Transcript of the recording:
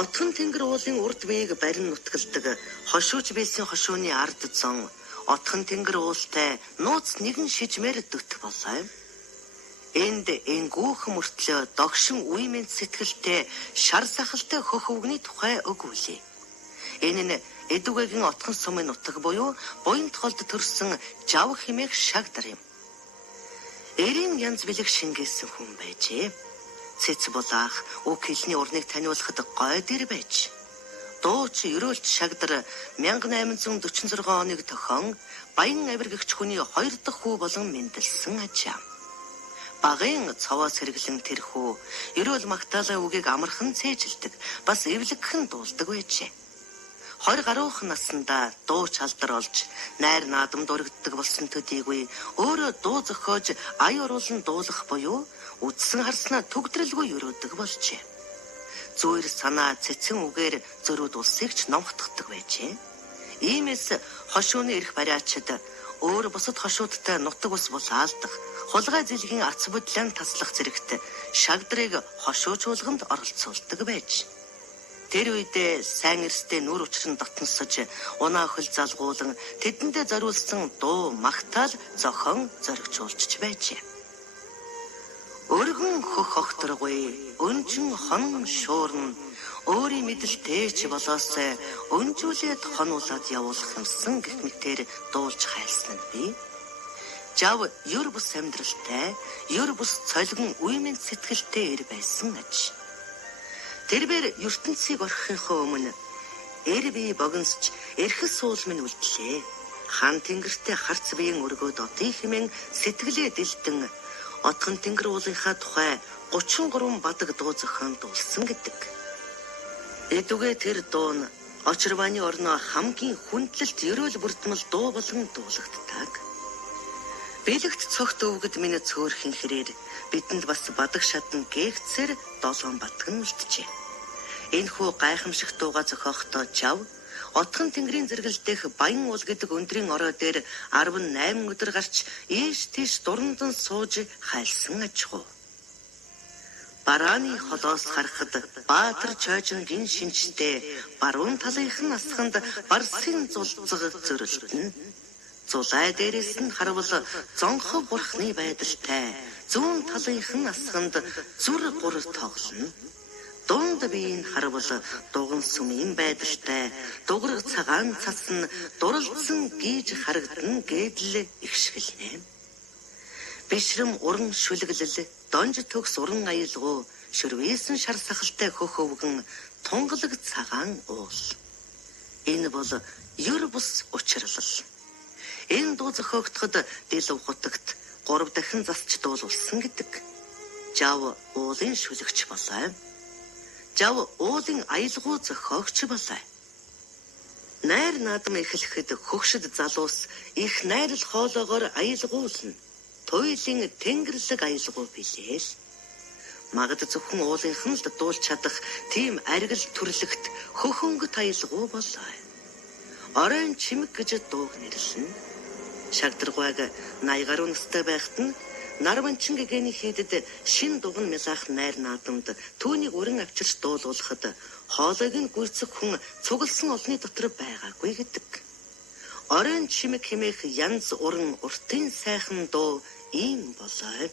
Отхон тэнгэр уулын урд биеийг барин нутгалдаг хошууч байсан хошууны ард зон отхон тэнгэр уултай нууц нэгэн шижмээр дөт болоо. Энд энгүүх мөртлөө догшин үемэн сэтгэлтэй шар сахалтай хөх өвгний тухай өгүүлээ. Энэ нь Эдүгэгийн отхон сумын нутаг буюу буян толд төрсөн жав химээх шагдар юм. Эрийн янз бэлэг шингээсэн хүн байжээ. Цэц булаах үг хэлний урныг таниулахад гой дэр байж. Дууч ерөөлт шагдар 1846 оныг тохион Баян авиргагч хүний 2 дахь хүү болон мэндэлсэн ачаа. Багын цовоос хэрэглэн тэр хүү ерөөл магтаалаа үгийг амархан цээжилдэг, бас эвлэгхэн дуулдаг байжээ. 20 гаруйх наснда дуу чалдар олж найр наадамд өргөддөг болсон төдийгүй өөрөө дуу зохиож ая уруулан дуулах буюу үдсэн харснаа түгдрэлгүй өрөөдөг болжээ. Зөөр санаа цэцэн үгээр зөрүүд улсыг ч номхотгдог байжээ. Иймээс хошууны эрх бариачид өөр бусад хошуудтай нутаг ус бус аалдах, хулгай зэлгийн ац будлаан таслах зэрэгт шагдрыг хошуучуулганд оролцуулдаг байж. Тэр үедээ сайн эрстэй нүр учран дотносож унаа хөл залгуулан тэдэндээ зориулсан дуу магтаал зохион зоригчуулж байжээ. Өргөн хөх огторгүй өнжин хон шуурн өөрийн мэдлэлтэй ч болоос өнжүүлээд хонуулаад явуулах юмсан гэх мэтээр дуулж хайлсан нь би. Жав юр бус амьдралтай, юр бус цолгон үемэн сэтгэлтэй ир байсан аж. Тэрбээр ертөнцийг орхихын өмнө эр бие богиносч эрхэс суул минь үлдлээ. Хан тэнгэртэй харц биеийн өргөөд отын хэмээн сэтгэлээ дэлдэн отхон тэнгэр уулынхаа тухай 33 бадаг дуу зохион дуулсан гэдэг. Эдүгээ тэр дуу нь Очирваны орноо хамгийн хүндлэлт ерөөл бүрдмэл дуу болгон дуулагддаг. Бэлэгт цогт өвгөд минь цөөрхийн хэрээр бидэнд бас бадаг шатн гээгцэр 7 бадаг нь үлджээ. Энэхүү гайхамшигт дууга зохиохдоо жав отхон тэнгэрийн зэрэгэлдэх Баян уул гэдэг өндрийн орой дээр 18 өдөр гарч ийш тийш дурандан сууж хайлсан аж ахуй. Барааны холоос харахад Баатар чойжингийн шинжтэй баруун талынхан асханд барсын зулцэг зөрөлдөн. Зулай дээрээс нь харвал зонхов бурхны байдалтай зүүн талынхан асханд зүр гур тоглоно. Дунд биеийн харвал дуган сүмийн байдалтай дуграг цагаан цас нь дурлцсан гийж харагдана гэдэл ихшгэлнэ. Бишрэм уран шүлгэлэл донж төгс уран аялгуу шөрвээсэн шар сахалтай хөх өвгөн тунгалаг цагаан уул. Энэ бол юр бус учирлал. Энэ дуу зохиогдоход дэл ухутагт 3 дахин засч дуулсан гэдэг. Жав уулын шүлэгч болоо. Жав уулын аялгуу зохиогч болоо. Найр наадам эхлэхэд хөгшөд залуус их найрал хоолоогоор аялгуулна. Туйлын тэнгэрлэг аялгуу билээ л. Магад зөвхөн уулынхан л дуулж чадах тийм аргил төрлөгт хөхөнгөт аялгуу болоо. Оройн чимэг гэж дууг нэрлэнэ. Шагдаргуайг 80 гаруй настай байхад нь Нарванчин гэгэний хийдэд шин дуган мялаах найр наадамд түүнийг өрн авчирч дуулуулахад хоолойг нь гүйцэх хүн цугласан олны дотор байгаагүй гэдэг. Оройн чимэг хэмээх янз уран уртын сайхан дуу ийм болоо.